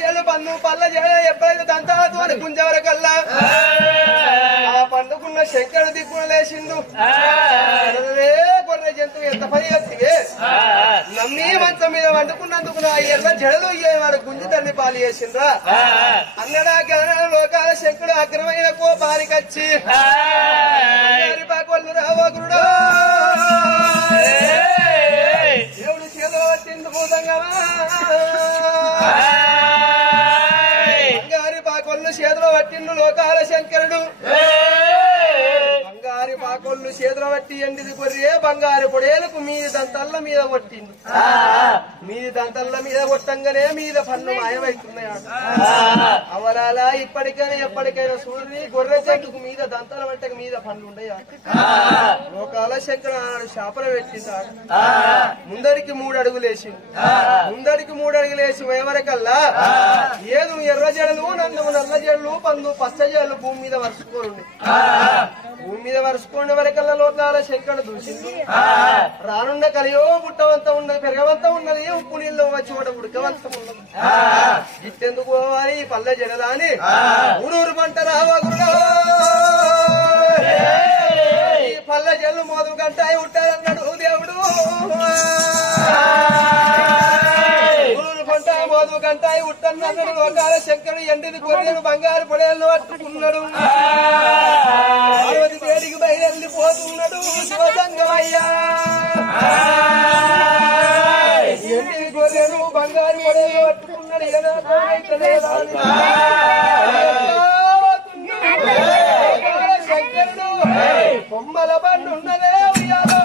జల్లు పండు పల్ల జడ ఎప్పుడైతే దంతాలతో గుంజవరకల్లా ఆ పండుకున్న శంకరుడు దిక్కున లేచిండు. గొర్రె జంతువు ఎంత పని చేస్తే నమ్మి మంచం మీద వండుకున్నందుకు నా ఎర్ర జడలు వాడు గుంజి తల్లి పాలు చేసిండ్రా అన్నడా లోకాల శంకుడు అగ్రమైన కోపానికి వచ్చి పాకొల్లు రావగురుడా దేవుడు చేలో వచ్చింది భూతంగా బంగారి పాకొల్లు చేతిలో పట్టిండు లోకాల శంకరుడు. బంగారి పాకొల్లు చేతిలో పట్టి ఎండిది గొర్రె బంగారు పొడేలకు మీద దంతల్ల మీద కొట్టిండు. మీద దంతల్ల మీద కొట్టంగానే మీద పళ్ళు మాయమవుతున్నాయి. అవలాలా ఇప్పటికైనా ఎప్పటికైనా సూర్యుని గొర్రె చెట్టుకు మీద దంతల వంటకు మీద పళ్ళు ఉండయా. లోకాల శంకర శాపన పెట్టిందాడు. ముందడికి 3 అడుగులేసి ఎవరికల్లా ఏదు ఎర్ర జడలు నందము నల్ల జడలు పందు పచ్చ జడలు భూమి మీద వరుసుకోండి. భూమి మీద వరుసుకోండి వరకల్లా లోకాల శంకరుడు దూసింది. రానున్న కలియో పుట్టవంతం ఉన్నది పెరగవంతం ఉన్నది ఉప్పు నీళ్ళు వచ్చి కూడా ఉడకవంతం ఉన్నది. ఇట్టెందుకు పోవాలి పల్లె జడలా అని ఊరూరు పంట రావగురుడా ఈ పల్లె జల్లు మోదు గంటాయి ఉంటారన్నాడు దేవుడు. ఊరూరు పంట మోదు గంటాయి ఉట్టన్నాడు లోకాల శంకరుడు. ఎండిది గొర్రెను బంగారు పొడేళ్ళు పట్టుకున్నాడు. పార్వతి పేరుకి బయలుపోతున్నాడు శివసంగమయ్యా. ఎండిది గొర్రెను బంగారు పొడేళ్ళు పట్టుకున్నాడు. ఏదో శంకరుడు బొమ్మల బండు ఉన్నదే ఉయ్యాలో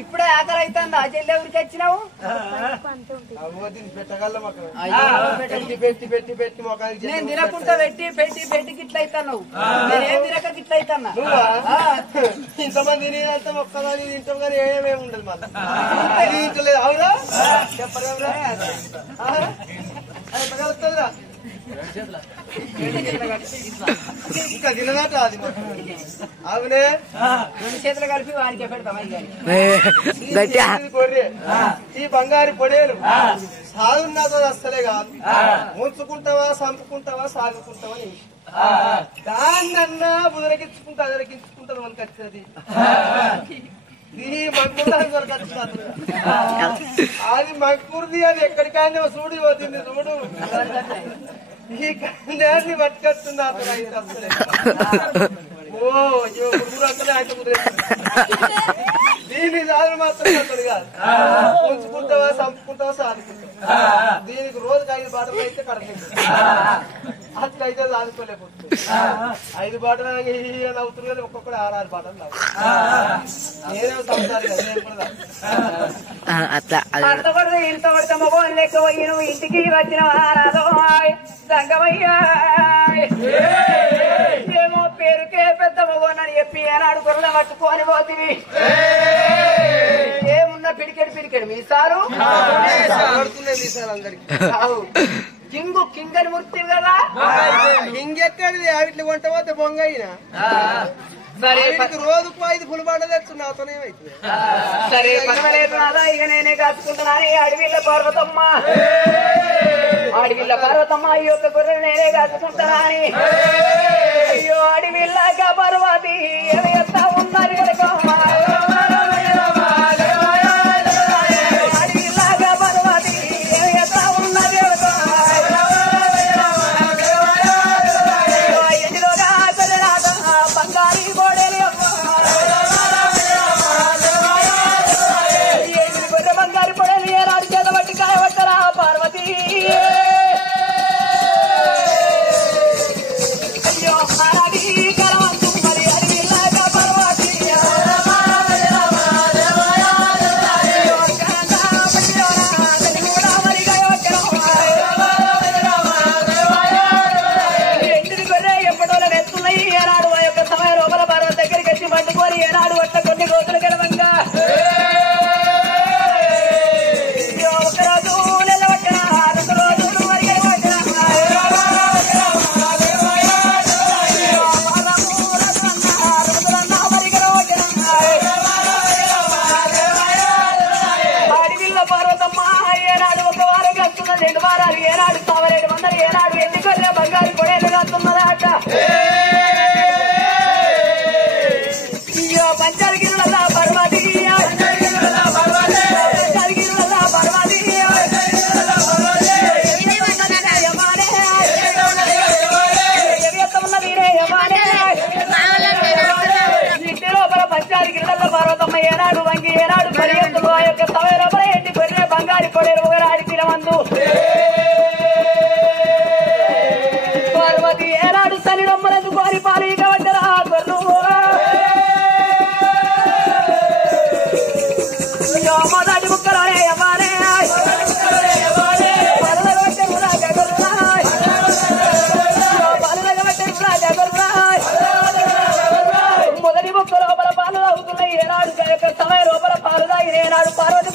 ఇప్పుడే ఆకలి అవుతుంది. ఆ చెల్లి ఎవరికి వచ్చినావు నేను తినకుండా పెట్టి పెట్టి పెట్టి గిట్ల అవుతాను. నేనేం తినక గిట్ల అవుతాన్నా. ఇంతమంది నేనంతా ఒక్కదాని తింటాం కానీ ఏమేమి ఉండదు మళ్ళీ ఇంటలేదు. అవునా చెప్పరా వస్తుందిరా ఇంకా తినదాట అది అవునే 2 చేతులు కలిపి వాడికే పెడతాం. గొర్రె ఈ బంగారు పొడేలు సాగున్నదో అస్సలే కాదు. ముంచుకుంటావా చంపుకుంటావా సాగుకుంటావా దాన్నన్నా బుదరకించుకుంటా అదరకించుకుంటాను మనకి వచ్చేది. ఈ మక్కుర్ది వరకొచ్చుతుంది అది మక్కుర్ది. అది ఎక్కడికైనా చూడు పోతుంది చూడు ఈ కన్యాన్ని పట్టుకొస్తుంది అతను అయితే అసలే. ఓ అసలే అయితే కుదిరే దీన్ని సాధన మాత్రం అతడు కాదు ఉంచుకుంటావా చంపుకుంటావా సాదుకుంటావా దీనికి రోజుకి 5 బాటలు అయితే కడతాడు అట్లయితే సాదుకోలేకపోతుంది 5 బాటలు నవ్వుతుంది కానీ ఒక్కొక్కడు 6 బాటలు నవ్వు నేనే సంసారి కదా నేను కూడా అంత కొడుతు ఇంత కొడితే మగోని లెక్క పోయి నువ్వు ఇంటికి వచ్చిన రాదో సంగమయ్యా ఏమో పేరుకే పెద్ద మగోనని చెప్పి ఏనాడు గొర్రెల పట్టుకొని పోతివి ఏమున్నా పిడికెడు మీసాలు మీసాలు అందరికి కింగ్ అని మూర్తి కదా ఇంకెక్కడిది ఆవిట్లు కొంట పోతే బొంగ అయినా సరే రోజుకు 5 పులి బాట తెచ్చున్నాతోనే అవుతుంది సరే పర్వాలేదు రాదా ఇక నేనే కాచుకుంటున్నాను అడవిల్ల పార్వతమ్మ ఈ యొక్క గొర్రె నేనే కాచుకుంటున్నాను అయ్యో అడవిల్లాగా పర్వతి ఎత్తా ఉన్నారు అడవిల్లాగా పర్వతి ఎత్తా ఉన్నది బంగారీ గోడేలు బంగారు పొడలు ఏనాడు చేత బట్టి కాయబట్టరా పార్వతి అయ్యో ఆనాడి కరవంతు మరి అడిగిలాగా పార్వతి ఎండిది గొర్రె ఎప్పటోళ్ళ ఎత్తున్నాయి ఏనాడు ఆ యొక్క సమయ లోపల పర్వత దగ్గరికి వచ్చి పట్టుకొని ఏనాడు వట్ట కొన్ని రోజులు గెలవంగా ఒకరోజు నిలబట్టిన 2 రోజులు మరి గెలవట్టిన అడవిల్ల పార్వతమ్మ ఏనాడు 1 వారం కలుస్తున్నది 2 వారాలు ఏనాడు 700 ఏనాడు ఎన్నికల్లో బంగారు పొడేలు కలుతున్నదాట పంచాలగిరుల పర్వతి ఇంటి లోపల పంచాలగిరుల పర్వతమ్మ ఏనాడు వంగి ఏనాడు పరిగెత్తులు ఆ యొక్క సమయ లోపల ఎండి పొరిన బంగారు పొడేలు ఒకరాడి తినమందు పార్వతి ఏనాడు తల్లి నమ్మలందు కోరి పాలు ఇవ్వవద్దరా గొర్రెలు మొదటి ముక్కలోనే ఇవ్వాలి మొదటి ముక్క లోపల పాలు అవుతున్నాయి ఏనాడు సమయ లోపల పాలు తాగి ఏనాడు పార్వతి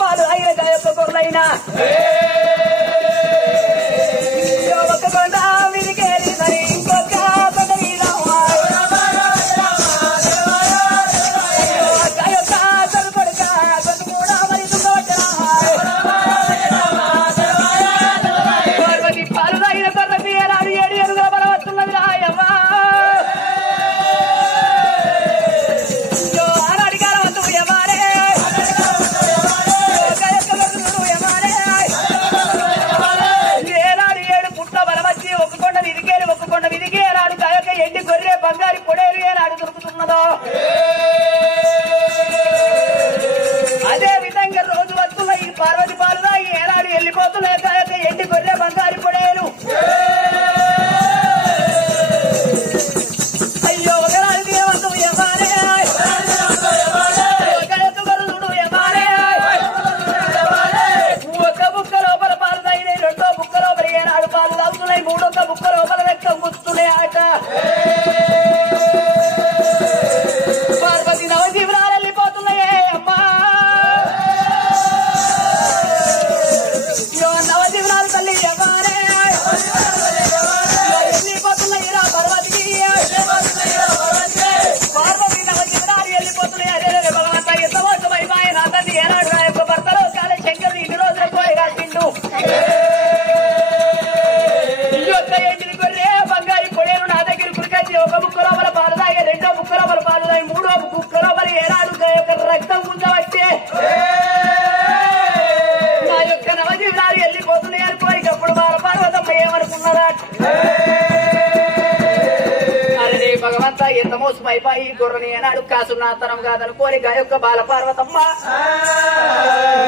భగవంతా ఎంత మోసమైపోయి గొర్రెని ఏనాడు కాసున్న తరం కాదనుకోని గా యొక్క బాల పార్వతమ్మ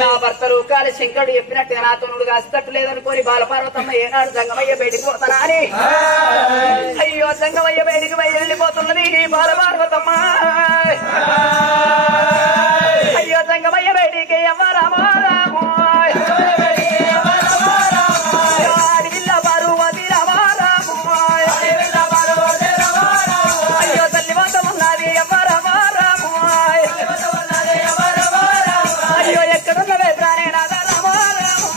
నా భర్తలు కాలి శంకరుడు చెప్పినట్టుగా నాతో నుడు కాస్తట్టు లేదనుకోని బాల పార్వతమ్మ ఏనాడు జంగమయ్య బయటికి పోతానా అని అయ్యో జంగమయ్య బయటికి వెళ్ళిపోతున్నది బాల పార్వతమ్మ అయ్యో జంగమయ్య బయటికి అమ్మ రామా రామో అడివిల్ల పార్వతి రామా రామో అయ్యో తల్లి మాతం ఉన్నది అమ్మ రామా రామో అయ్యో ఎక్కడున్నవే ప్రాణే నాదా రామా రామో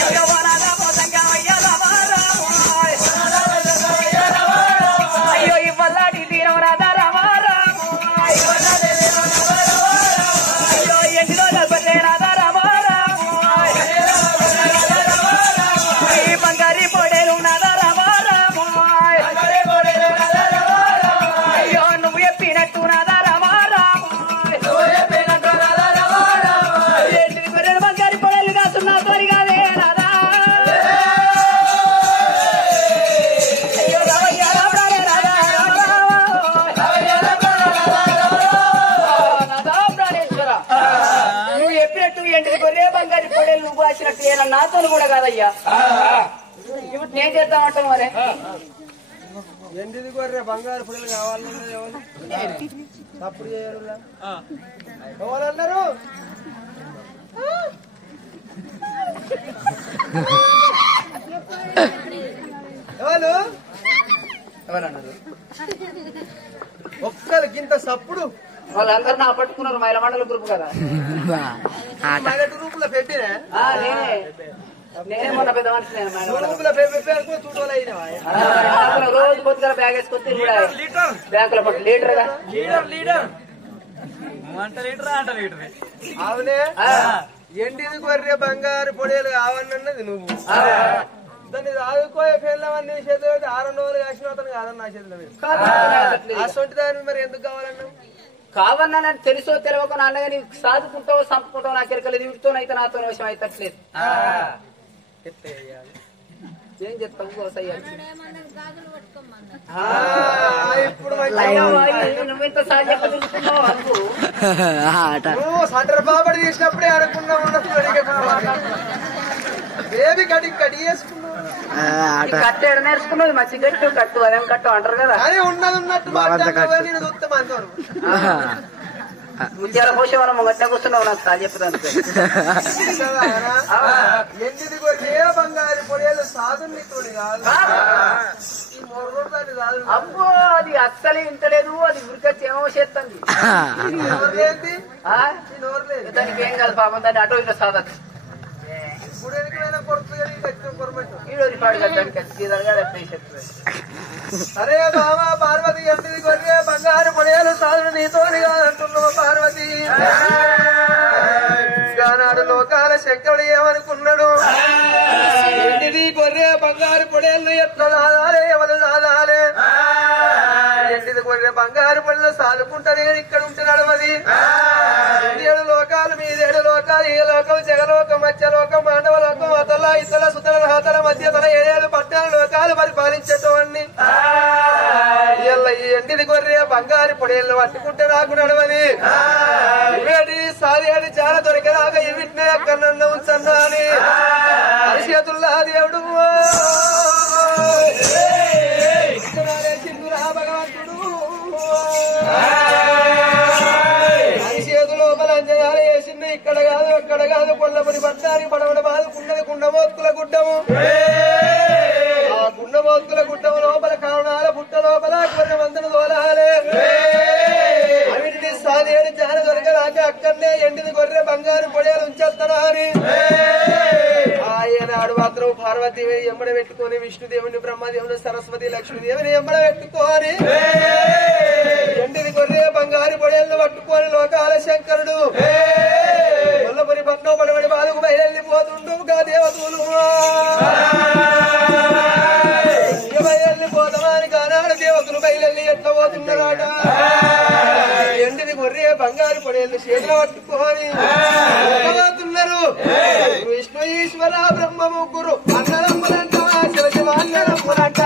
అయ్యో వనాదామో జంగమయ్య రామా రామో అయ్యో ఇవ్వల్లాడి తీరం రాదా రామా రామో అయ్యో ఎన్ని రోజులు పట్టే రాదా రామా రామో ఈ బంగారి పొడేలు నాదా రామా రామో అయ్యో నువ్వు చెప్పినట్టు నాదా రామా రామో ఏంటిది గొర్రెలు బంగారి పొడేలు కాస్తున్నా త్వరగానే నాదా అయ్యో రామయ్య రామరాలే రాదా నాదా ప్రాణేశ్వర నువ్వు చెప్పినట్టు ఏంటిది గొర్రె బంగారి పొడేలు నువ్వు కాసినట్టు ఏనా నాతో కూడా కాదయ్యా ఇప్పుడు నేను చేద్దామంటాను మరి ఎండిది గొర్రె బంగారు పుడలు కావాలన్నది ఎవరు తప్పుడు చేయరు ఎవరన్నారు ఎవరు ఎవరన్నారు ఒక్కరికింత సప్పుడు వాళ్ళందరూ నా పట్టుకున్నారు మైల మండల గ్రూప్ కదా మైనటు రూపులో పెట్టినా నేనే మొన్న పెద్ద మనిషి నేను మైల మండలం. రూపులో పేరుకో చూడలే అందులో రోజు పొద్దున బ్యాగ్ వేసుకొచ్చి బ్యాంకులో పట్టు లీటర్ అవునే ఎండిది గొర్రె బంగారు పొడేలు కావాలన్నది నువ్వు దాన్ని ఆదుకోయే పెళ్ళవన్నీ చేతిలో 6 రోజులు కాసిన అతను కాదన్న నా చేతిలో అసొంటి దాన్ని మరి ఎందుకు కావాలన్నావు కావన్నా తెలుసో తెలియక నాన్నగా నీకు సాదుకుంటావో సంపుకుంటావో నాకు ఎరకలేదు వీటితోనైతే నాతో విషయం అయితట్లేదు ఏం చెప్తావు ఇప్పుడు నువ్వు ఇంత సాధ్యం చెప్పగలుగుతున్నావు అనుకో నువ్వు సంటర్ బాబడి తీసినప్పుడే అనుకున్నా బేబీ కడి వేసుకున్నావు కట్టు ఎడ నేర్చుకున్నావు మంచి కట్టు కట్టు అదేం కట్టు అంటారు కదా అని ఉన్నది ఉన్నట్టు నేను చూస్తాం అంతవరకు ముత్యాల పోషే మనం గట్ట కూర్చున్నావు నాకు సార్ చెప్తాను ఎండిది కొట్టే బంగారు పొడేలు సాధు నీతోడు కాదు ఈ మొర్రోడు దాన్ని కాదు అబ్బో అది అస్సలే ఇంటలేదు అది ఉరికొచ్చి ఏమో చేస్తుంది ఎవరిదేంటి దానికి ఏం కాదు పాపం దాన్ని అటో ఇటో సాధచ్చు ఇప్పుడు ఎందుకైనా కొరమంటావు ఈరోజు పాడు కదా దానికి సీదరగా చెప్తుంది అరే బాబా పార్వతి ఎండిది కొట్టే బంగారు పొడేలు సాధుడు నీతోడు కాదంటున్నావు పార్వతి ఆనాడు లోకాల శంకరుడు ఏమనుకున్నాడు ఎండిది గొర్రె బంగారు పొడేళ్ళు ఎట్లా సాధాలే ఎవరు సాధాలే ఎండిది గొర్రె బంగారు పొడేలు సాదుకుంటా నేను ఇక్కడ ఉంటే నడవది 7 లోకాలు మీదేడు లోకాలు ఏ లోకం జగలోకం మధ్యలోకం మాండవలోకం అతల ఇతల సుతల హతల మధ్య తల 7 పట్టణ లోకాలు పరిపాలించేటోన్ని ఇలా ఈ ఎండిది గొర్రె బంగారు పొడేళ్ళు పట్టుకుంటే నాకు నడవది సారి చాలా దొరికేదాకా ఈ విట్నే అక్కడ నన్ను ఉంచన్నా అని అరిచేతుల్లా దేవుడు సింధురా భగవంతుడు అరిచేతు లోపల అంజనాలు వేసింది ఇక్కడ కాదు అక్కడ కాదు కొల్లపడి పట్టానికి పడవడ బాదుకున్నది కుండమోత్కుల గుడ్డము ఆ కుండమోత్కుల గుడ్డము లోపల కారణాల పుట్ట లోపల కొన్ని మందులు తోలాలే అవిటిని సాదేడు జాన దొరకదాకా అక్కడనే ఎండిది గొర్రె బంగారు పొడేలు ఉంచేస్తానా అని ఆయనాడు మాత్రం పార్వతీదేవి ఎంబడ పెట్టుకొని విష్ణుదేవుని బ్రహ్మదేవుని సరస్వతి లక్ష్మీదేవిని ఎంబడ పెట్టుకొని ఎండిది గొర్రె బంగారు పొడేలను పట్టుకొని లోకాల శంకరుడు కొల్లపురి పట్నం పడబడి బాధకు బయలుపోతుండు గా దేవతలు బయలుపోతామని కానాడు దేవతలు బయలు ఎట్లా పోతున్నారాట ఎండిది గొర్రె బంగారు పొడేళ్ళు చేతులు పట్టుకొని పోతున్నారు విష్ణు ఈశ్వర బ్రహ్మ ముగ్గురు అన్నదమ్ములంట శివ శివ అన్నదమ్ములంట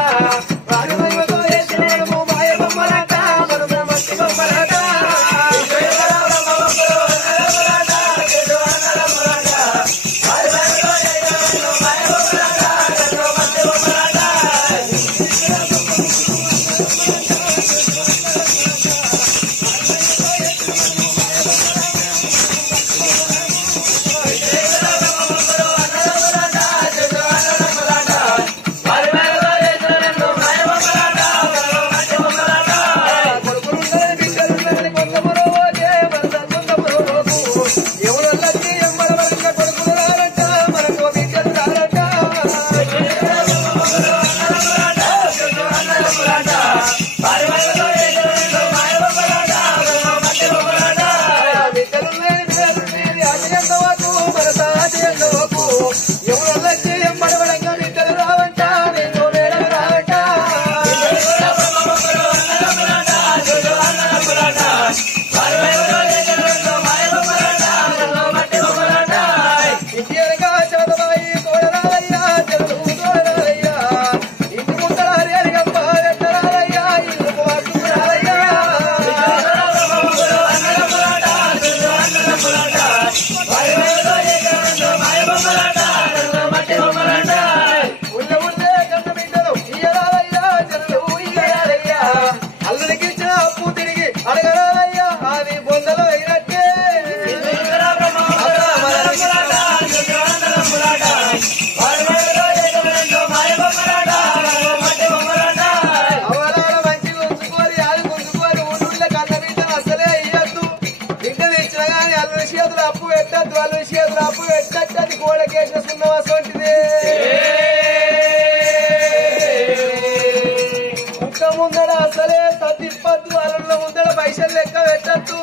ముందర అసలే సతిప్పద్దు అల్లంలో ముందర పైసలు లెక్క పెట్టద్దు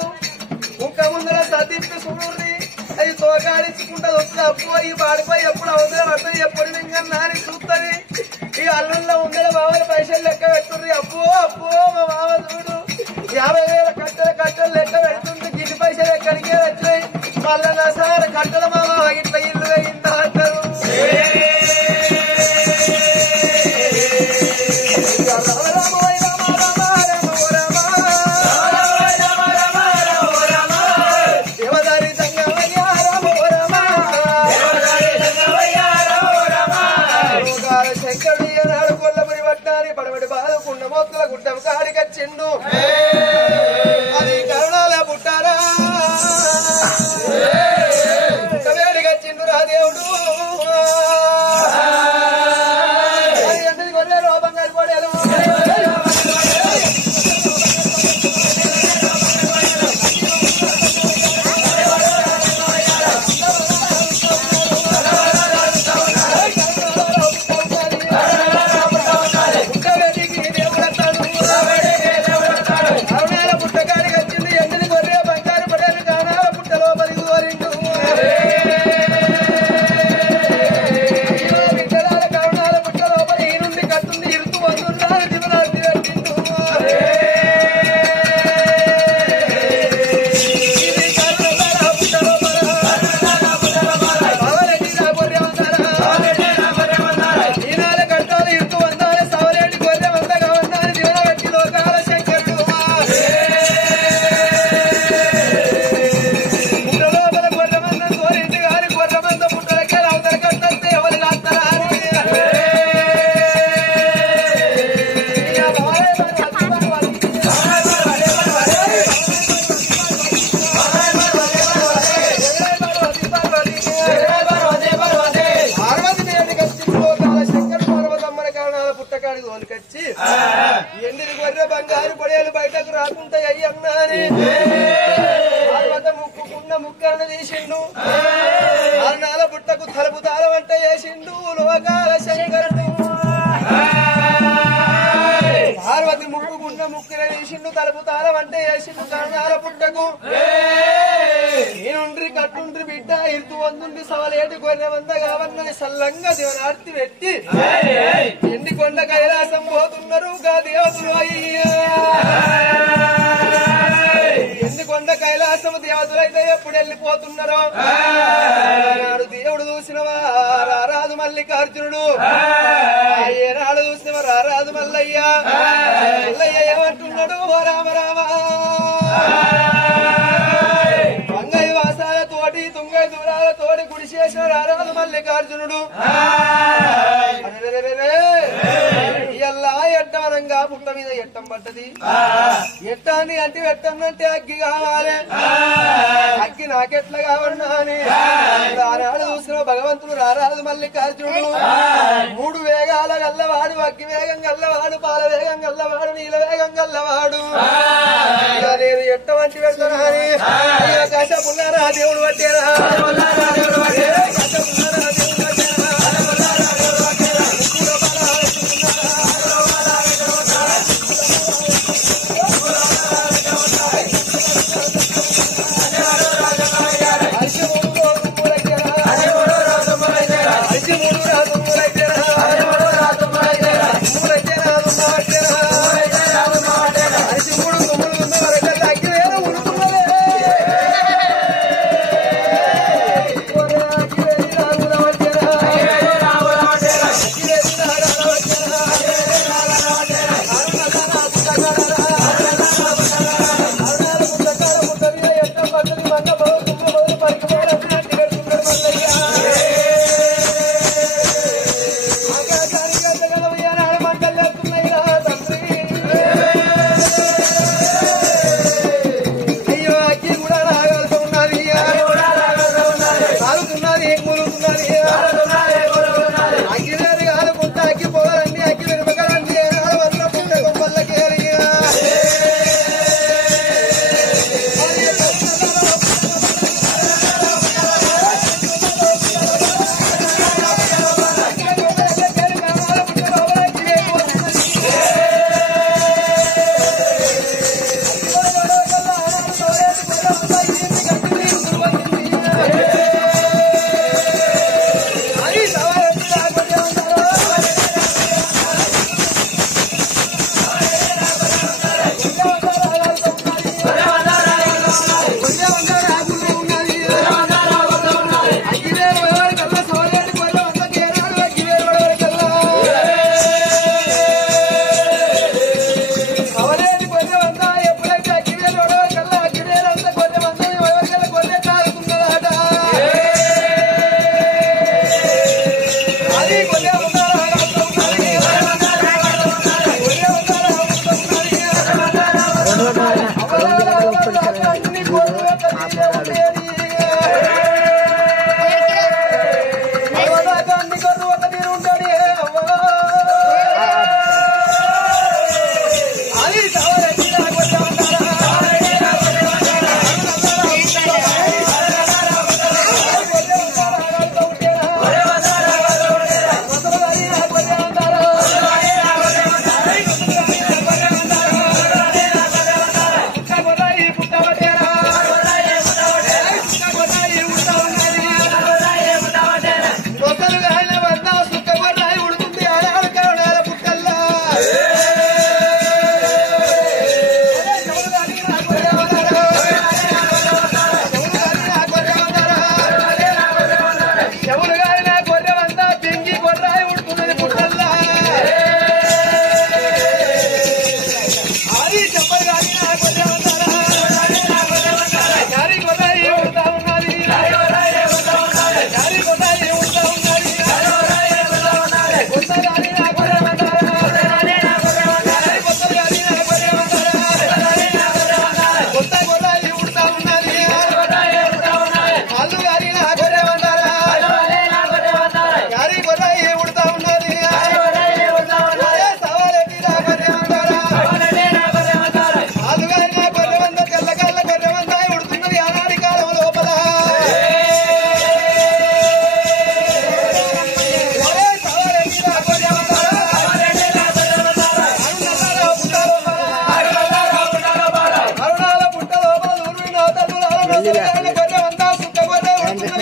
ఇంకా ముందర సతిప్పి చూడుర్రి అది తోకాడించుకుంటది వస్తుంది అప్పు ఈ పాడిపోయి ఎప్పుడు అవసరం పడుతుంది ఎప్పుడు మింగన్నా అని చూస్తుంది ఈ అల్లంలో ముందర మామూలు పైసలు లెక్క పెట్టుర్రి అప్పు అప్పు మా మామ చూడు 50,000 కట్టలు లెక్క పెడుతుంది గిడ్డి పైసలు ఎక్కడికే వచ్చినాయి మళ్ళా నా సార్ కట్టల మామ ఇట్లా ఇల్లు ఇంత అంటారు అది కరుణాల పుట్టారా వేడిగా చిండు రా దేవుడు ఎందుకు కొద్దిగా లోపంగా పడేలు ఎండిని గొర్రె బంగారు పొడేలు బయటకు రాకుంటాయి అయ్యన్నాని ముక్కుకున్న ముక్కను తీసిండు అన్నాల పుట్టకు తలుపు తాళం అంటే వేసిండు లోకాల శంకరుడు పార్వతి ముక్కుకున్న ముక్కున తీసిండు తలుపు తాళం అంటే వేసిండు కర్ణాల పుట్టకు నేనుండ్రి కట్టుండ్రి బిడ్డ ఇరుతు వందుండి సవలేటి గొర్రె వంద కావన్నని సల్లంగా దేవనార్తి పెట్టి ఎండి కొండ కైలాసం పోతున్నారు గా దేవతలు అయ్యా ఎండి కొండ కైలాసం దేవతలైతే ఎప్పుడు వెళ్ళిపోతున్నారో నాడు దేవుడు చూసినవా రారాజు మల్లికార్జునుడు ఏనాడు చూసినవా రారాజు మల్లయ్య మల్లయ్య ఏమంటున్నాడు ఓ రామ రామ వంగై వాసాలతోటి తుంగై దూరాలతోటి గుడి చేసిన రారాజు మల్లికార్జునుడు ఇలా ఎట్టానంగా పుట్ట మీద ఎట్టం పడ్డది ఎట్టాన్ని అంటే ఎట్టనంటే అగ్గి కావాలి అగ్గి నాకెట్లా కావన్నా అని ఆనాడు చూసిన భగవంతుడు రారాజు మల్లికార్జునుడు 3 వేగాల గల్లవాడు అగ్గి వేగం గల్లవాడు పాల వేగం గల్లవాడు నీల వేగం గల్లవాడు ఇలా నేను ఎట్టమంటి పెడతానా అని కష్టపున్నారా దేవుడు పట్టేరా దేవుడు పట్టేరా కష్టపున్నారా దేవుడు పట్టేరా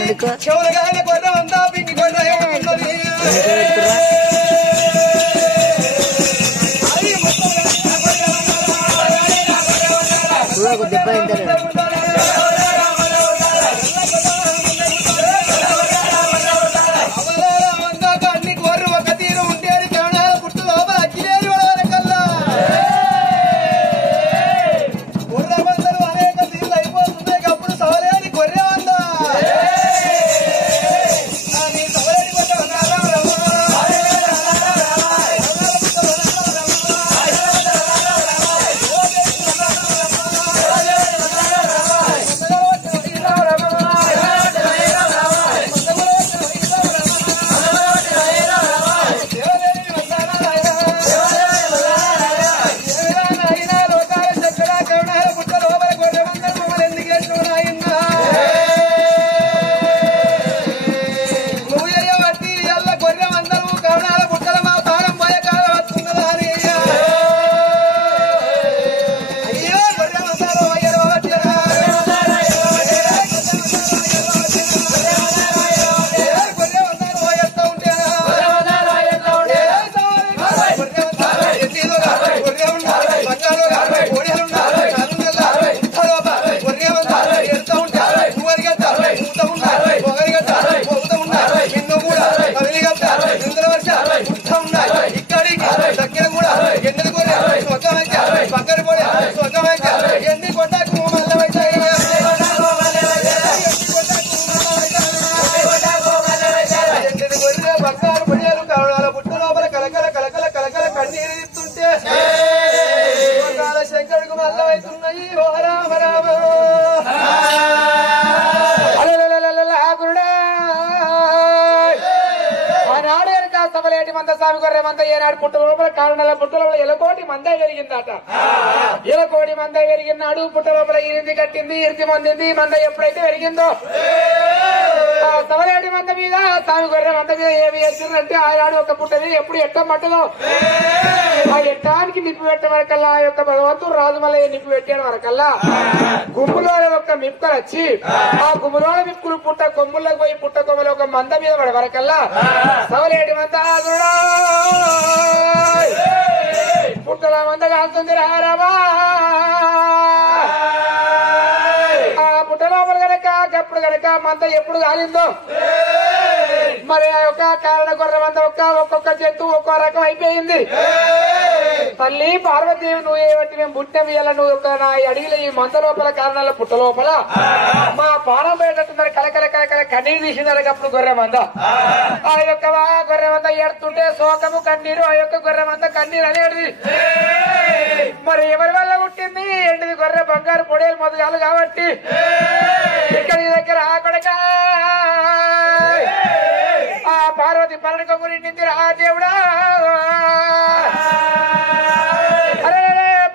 చెవులగానే కొర్ర అంతా పింగి కొర్ర ఉన్నది అన్ని కొర్రు ఒక తీరు ఉండేది కవనాల పుట్టు లోపల అచ్చిలేరు కల్లా కొర్ర వందలు అనేక తీర్లు అయిపోతున్నాయి అప్పుడు సవలేని కొర్రె వంద శంకరుడికి మల్లవైతున్నాయి ఓ రామ రామ ఆనాడు ఎనక సభలేటి మంద స్వామి గొర్రె మంద ఏనాడు పుట్ట లోపల కారణాల పుట్ట లోపల ఎలకోటి మంద పెరిగిందట ఎలకోటి మంద పెరిగినాడు పుట్ట లోపల ఇరిది కట్టింది ఇరిది మందింది మంద ఎప్పుడైతే పెరిగిందో ఆ సభలేటి మంద మీద స్వామి గొర్రె మంద మీద ఏమి చేసిందంటే ఆనాడు ఒక పుట్టది ఎప్పుడు ఎట్టం పట్టదో ఆ ఎట్టానికి నిప్పు పెట్టే వరకల్లా ఆ యొక్క భగవంతుడు రాజుమల్లయ్య నిప్పు పెట్టాడు వరకల్లా గుమ్ములో ఒక మిప్పులు వచ్చి ఆ గుమ్ములో మిప్పులు పుట్ట కొమ్ములకు పోయి పుట్ట కొమ్మలు ఒక మంద మీద పడే వరకల్లా సవలేటి మంద పుట్టల మంద కాస్తుంది రారామా ఆ పుట్ట లోపల గనక గప్పుడు గనక మంద ఎప్పుడు కాలిందో మరి ఆ యొక్క కారణ గొర్రె మంద ఒక్కొక్క చెట్టు ఒక్కో రకం అయిపోయింది తల్లి పార్వతీదేవి నువ్వు ఏమంటే మేము పుట్టిన ఇయ్యాల నువ్వు నా అడిగిన ఈ మంద లోపల కారణాల పుట్ట లోపల మా పానం పోయేటట్టున్నారు కలకల కలకల కన్నీరు తీసింది అప్పుడు గొర్రె మంద ఆ యొక్క గొర్రె మంద ఏడుతుంటే శోకము కన్నీరు ఆ యొక్క గొర్రె మంద కన్నీరు అనేది మరి ఎవరి వల్ల పుట్టింది ఎండిది గొర్రె బంగారు పొడేలు మొదలు కాబట్టి ఇక్కడ నీ దగ్గర ఆ కొడక ఆ పార్వతి పన్నెండు కొమ్ములు నింది ఆ దేవుడా అరే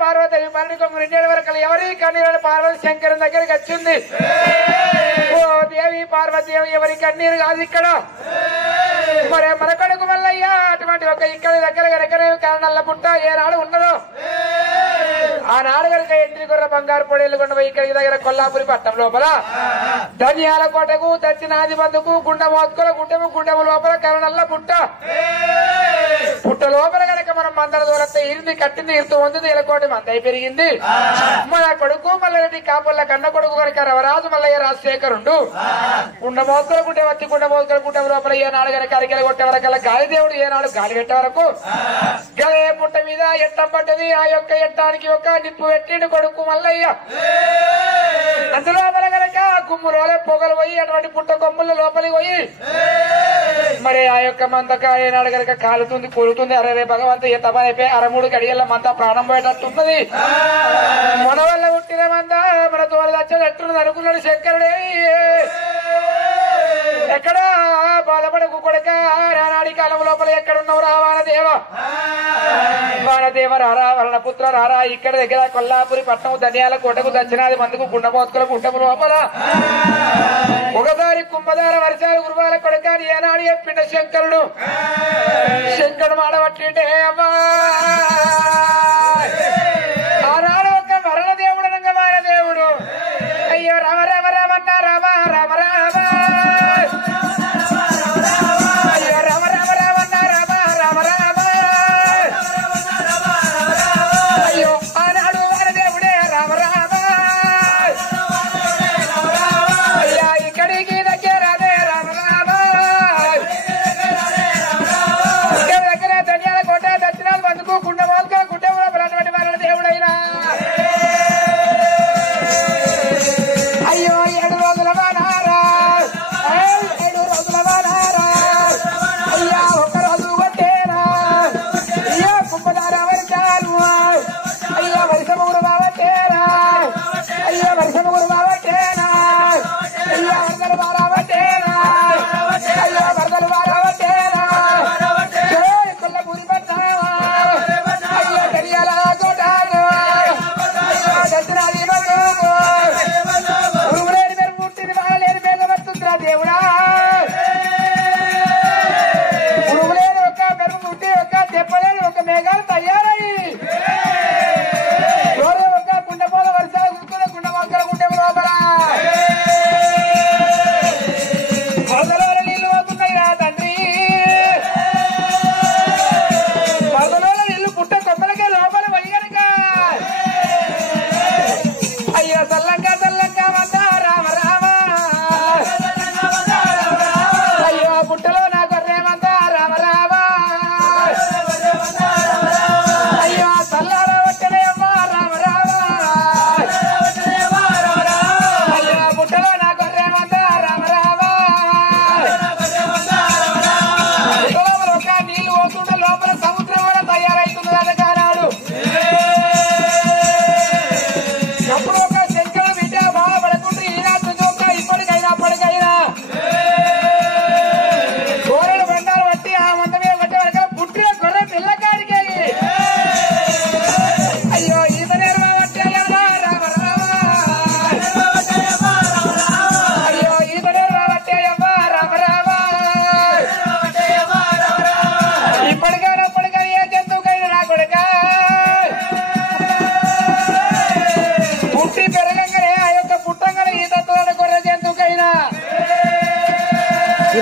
పార్వతి పన్నెండు కొమ్ములు నిండే వరకు ఎవరి కన్నీరు పార్వతి శంకరం దగ్గరికి వచ్చింది ఓ దేవి పార్వతీదేవి ఎవరి కన్నీరు కాదు ఇక్కడ మరి మన కొడుకు మల్లయ్యా అటువంటి ఒక ఇక్కడ దగ్గర గనకనే కారణాల పుట్ట ఏనాడు ఉండదు ఆనాడు కనుక ఎంట్రీ గొర్రె బంగారు పొడేళ్ళు కొండ ఇక్కడ దగ్గర కొల్లాపురి పట్టం లోపల ధనియాల కోటకు దక్షిణాది బంధుకు గుండె మోత్కుల గుండెము లోపల కరణల్ల పుట్ట పుట్ట లోపల కనుక మనం మందర దూరத்தை ఇరిది కట్టింది ఇరుతూ ఉంది ఇలకోటి మందై పెరిగింది మన కొడుకు మల్లరెడ్డి కాపుల్ల కన్న కొడుకు కనుక రవరాజు మల్లయ్య రాజశేఖరుండు గుండె మోత్కుల గుండె లోపల ఏనాడు కనుక అరికెల కొట్టే వరకల్లా గాలిదేవుడు ఏనాడు గాలి పెట్టే వరకు గదే పుట్ట మీద ఎట్టం పడ్డది ఆ యొక్క ఎట్టానికి ఒక నిప్పు పెట్టిండు కొడుకు మల్లయ్య అందులో గనక గుమ్ములోనే పొగలు పోయి అటువంటి పుట్ట కొమ్ముల లోపలికి పోయి మరి ఆ యొక్క మందక ఏనాడు గనక కాలుతుంది కూలుతుంది అరే భగవంతు ఏ తపనైపోయి అరమూడు గడియల మంద ప్రాణం పోయేటట్టున్నది మన వల్ల పుట్టిన మంద మన తోలు వచ్చేటట్టున్నది అనుకున్నాడు శంకరుడే ఎక్కడా బాధపడకు కొడక రానాడి కాలం లోపల ఎక్కడున్నావు రా వానదేవ రారా వలన పుత్ర రారా ఇక్కడ దగ్గర కొల్లాపురి పట్నం ధనియాల కోటకు దక్షిణాది మందుకు గుండెమోత్కుల గుండెము లోపల ఒకసారి కుంభధార వర్షాలు గురువాల కొడకాని ఏనాడు చెప్పిండ శంకరుడు మాడబట్టింటే అమ్మా ఆనాడు ఒక మరణ దేవుడు వానదేవుడు అయ్యో రామ రామ రామన్న రామ రామ రామ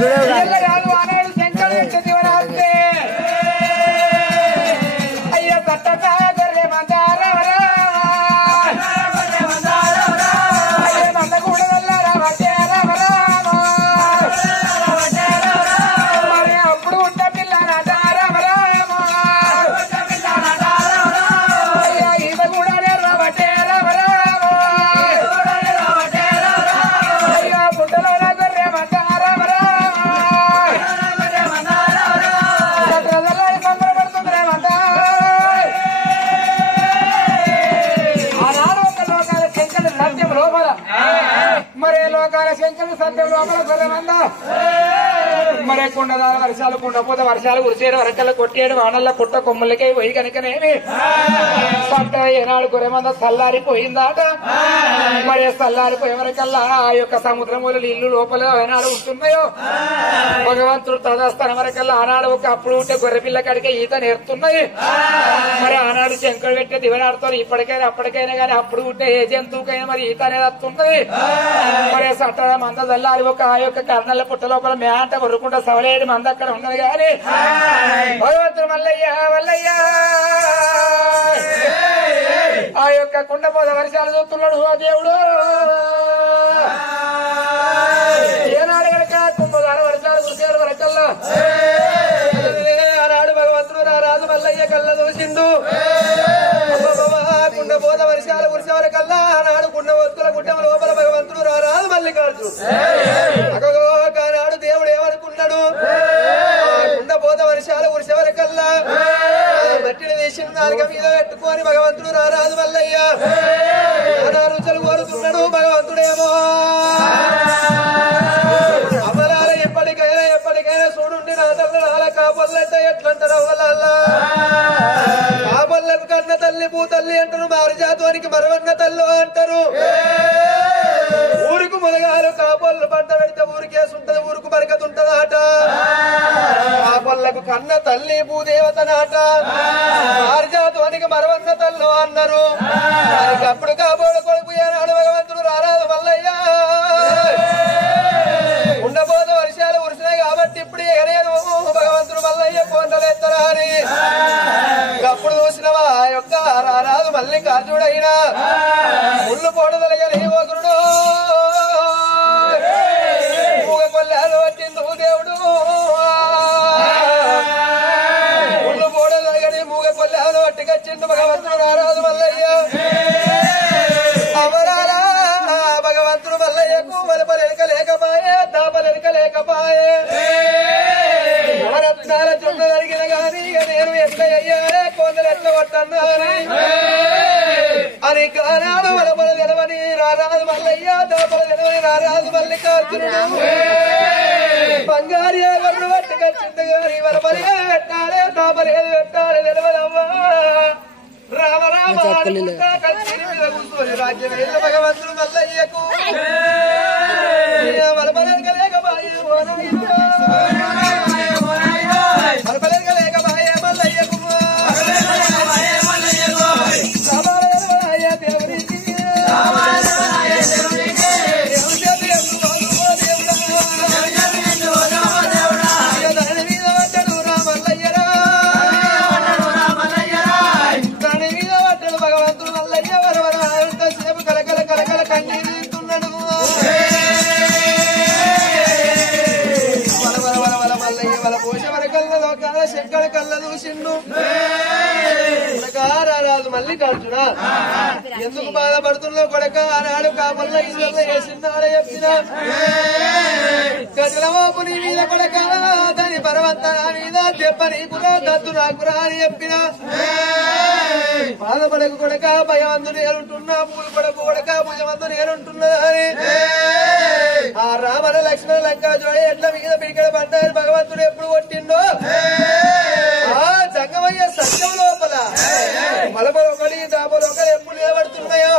కాదు ఆనాడు శంకర్ శివరాత్రి అయ్యో కట్ట గొర్రె మందార నల్లగూడ మరి అప్పుడు ఉన్న పిల్ల అయ్యా ఈత కూడా రాబట్టే అయ్యా పుట్టలో గొర్రె మందార సంబరపడుతుంది ఆనాడు ఒక లోకాల శంకరుడు సత్యం లోపల మరే లోకాల శంకరుడు సత్యం లోపల గొర్రెమంద మరే కుండదార వర్షాలు కుండపోతే వర్షాలు కురిసేడు వరకల్లా కొట్టేడు వానల్లో పుట్ట కొమ్మలకే పోయి కనుకనేమి పంట ఏనాడు గొర్రెమంద చల్లారిపోయిందాట మరి చల్లారిపోయే వరకల్లా ఆ యొక్క సముద్రములు ఇల్లు లోపల ఏనాడు ఉంటున్నాయో భగవంతుడు తదస్థానం వరకల్లా ఆనాడు ఒక అప్పుడు ఉంటే గొర్రె పిల్ల కడికే ఈత నేర్తున్నాయి మరి ఆనాడు శంకరు పెట్టే దివనాడుతో ఇప్పటికైనా అప్పటికైనా గానీ అప్పుడు ఉంటే ఏ జంతువుకైనా మరి ఈత అనేది వస్తుంది మరి సట్టడ మంద చల్లారి ఒక ఆ యొక్క కర్ణల పుట్ట లోపల మేంట వరుకుంటా సవలేడు మంద అక్కడ ఉన్నది గాని భగవంతుడు మల్లయ్య ఆ యొక్క కుండపోద వర్షాలు చూస్తున్నాడు ఆ దేవుడు ఏనాడు కనుక కుంభదార వర్షాలు కురిసేడు వరకల్లా ఆనాడు భగవంతుడు నా రాజు మల్లయ్య కళ్ళ చూసిండు కుండపోద వర్షాలు కురిసేవరకల్లా ఆనాడు కుండ వస్తుల గుడ్డ లోపల భగవంతుడు నా రాజు మల్లికార్జుడు ఆనాడు దేవుడు ఏమనుకున్నాడు కుండపోద వర్షాలు కురిసేవరకల్లా మట్టిని తీసిన నాలుక మీద పెట్టుకొని భగవంతుడు నా రాజు మల్లయ్య రుచులు కోరుతున్నాడు భగవంతుడేమో అమరాల ఎప్పటికైనా చూడుండి నా తల్లి నాల కాపర్లంటే ఎట్లంటారు అవ్వాలల్లా కాపర్లకు కన్న తల్లి భూతల్లి అంటారు మారిజాతానికి మరవన్న తల్లు అంటారు ఊరుకు మునగాలు కాపర్లు పంట పెడితే ఊరికేసుంటది ఊరుకు బరకతుంటదాట కాపర్లకు కన్న తల్లి భూదేవతనాట మారిజాతానికి మరవన్న తల్లు అన్నారు అప్పుడు కాబోడు కొడుకు ఏనాడు భగవంతుడు రారాదు మల్లయ్య ఉండబోదు వర్షాలు కురిసినాయి కాబట్టి ఇప్పుడు ఏనేను భగవంతుడు మల్లయ్య కొండలెత్తరా అని అప్పుడు చూసినవా ఆ యొక్క రారాదు మల్లికార్జుడైనా ముళ్ళు పోడదలగని ఓగురుడు మూగ కొల్లాలు పట్టిందు దేవుడు ముళ్ళు పోడదలగని మూగ కొల్లాలు పట్టుకొచ్చిండు భగవంతుడు రారాదు మల్లయ్య అమరారా భగవంతుడు మల్లయ్యకు వలపలెనక లేకపాయే దాపలెనక లేకపాయే నవరత్నాల చుట్ట జరిగిన గాని ఇక నేను ఎట్లా అయ్యానే కొందరు ఎట్లా కొట్టన్నా అని కానాడు వలపల తెలవని రారాజు మల్లయ్య దాపల తెలవని రారాజు మల్లికార్జునుడు బంగారు ఎవరు పట్టుకొచ్చింది గాని వలపలి పెట్టాలి దాపలు ఏది పెట్టాలి తెలవదమ్మా రామ రామ కచ్చి మీద కూర్చొని రాజ్యం వెళ్ళ భగవంతుడు మల్లయ్యకు వలపలెనక లేకపాయే వలపలెనక లేకపాయే మల్లయ్యకు దేవుడికి దాని మీద పడ్డాడు రామల్లయ్యరా దాని మీద పడ్డాడు భగవంతుడు మల్లయ్య వరవరంతసేపు కలకల కలకల కన్నీరు తీస్తున్నాడు వల మల్లయ్య వల పోష వరకల్ల లోకాల శంకర కళ్ళ చూసిండు రారాజు మల్లికార్జున ఎందుకు బాధపడుతున్నావు కొడక ఆనాడు కాపల్ల ఇళ్ళల్లో వేసిందాడ చెప్పిన గజలవాపు నీ మీద కొడక దాని పర్వంత నా మీద దెబ్బ నీకురా దద్దు నాకురా అని చెప్పిన బాధపడకు కొడక భయవంతు నేనుంటున్నా పూలు పడకు కొడక భుజవంతు నేనుంటున్నా అని ఆ రామన లక్ష్మణ లంకా జోడి ఎట్ల మీద పిడికడ పడ్డారు భగవంతుడు ఎప్పుడు కొట్టిండో ఆ జంగమయ్య సత్యం లోపల మలబలు ఒకటి దాబలు ఒకటి ఎప్పుడు నిలబడుతున్నాయో